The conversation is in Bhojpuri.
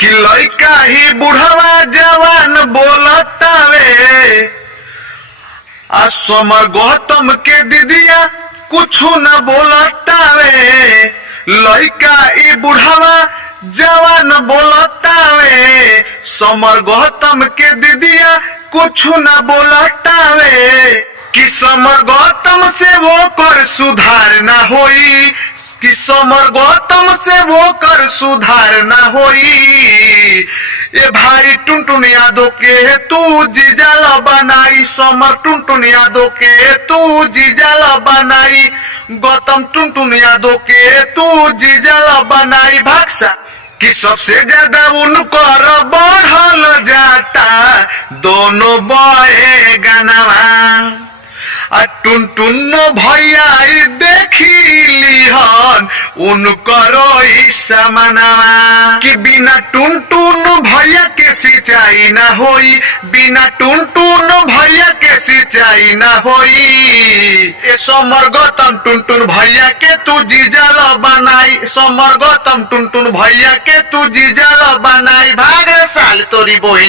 कि लइका ही बुढ़वा जवान बोलतावे आ समर गौतम के दीदिया कुछ न बोलतावे। लइका ही बुढ़वा जवान बोलतावे समर गौतम के दीदिया कुछ न बोलतावे। कि समर गौतम से वो कर सुधार ना होई, कि समर गौतम से वो कर सुधार ना होई। ए भाई टुनटुन यादव के तू जीजाल बनाई, समर टुनटुन यादव के तू जीजाल बनाई, गौतम टुनटुन यादव के तू जीजाल बनाई। भागसा कि सबसे ज्यादा उनकर बढ़ल जाता दोनों बॉय गानवा। टुनटुन भैया देखी लिहन उनकर समानवा। कि बिना टुनटुन भैया के सिंचाई ना होई, बिना टुनटुन भैया के सिंचाई ना होई। ए समर गौतम टुनटुन भैया के तू जीजाल बनाई, समर गौतम टुनटुन भैया के तू जीजाल बनाई। भाग साल तोरी बहिन।